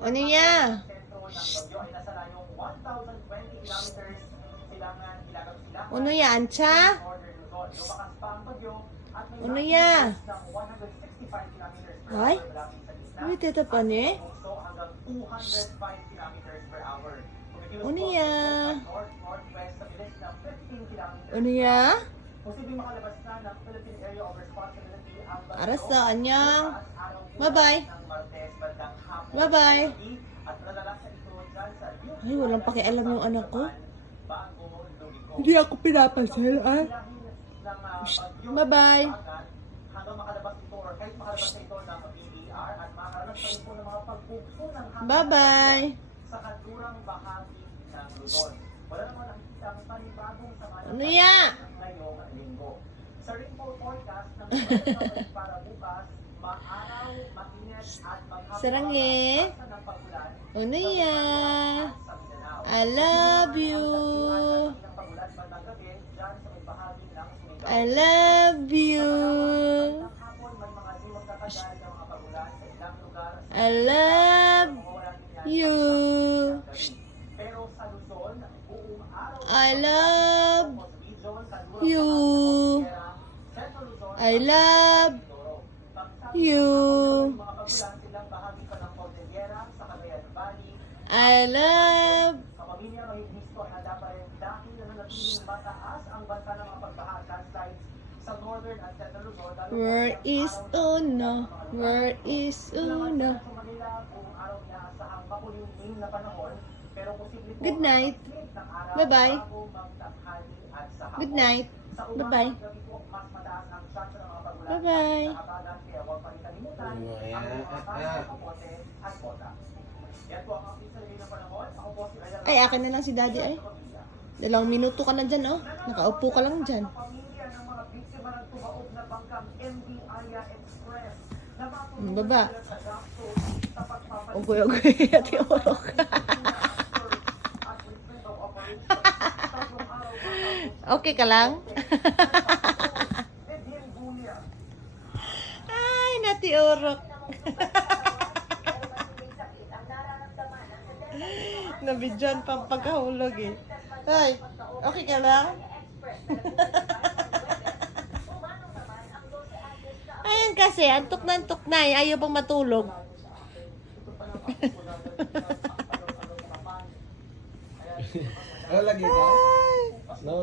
Ano niya? Ano niya, Ancha? Ano niya? Ay? Uy, teta pa ni? Ano niya? Ano niya? Para sa anyang. Bye-bye. Bye-bye. Ay, walang pakialam yung anak ko. Hindi ako pinapansin, ah. Bye-bye. Bye-bye. Ano yan? Sarangi. Ano yan? I love you. I love you. I love you. I love you. I love you. I love. Where is Una? Where is Una? Good night. Bye-bye. Good night. Bye-bye. Bye-bye. Ay, akin na lang si Daddy ay. 2 minuto ka na dyan, oh. Nakaupo ka lang dyan. Baba. Ugoy-ugoy at iurok. Okay ka lang? Ay, natiurok. Nabidyan pang pagkahulog eh. Ay, okay ka lang? Ayan kasi, antok na eh. Ayaw pang matulog. Ano lagi ka? No.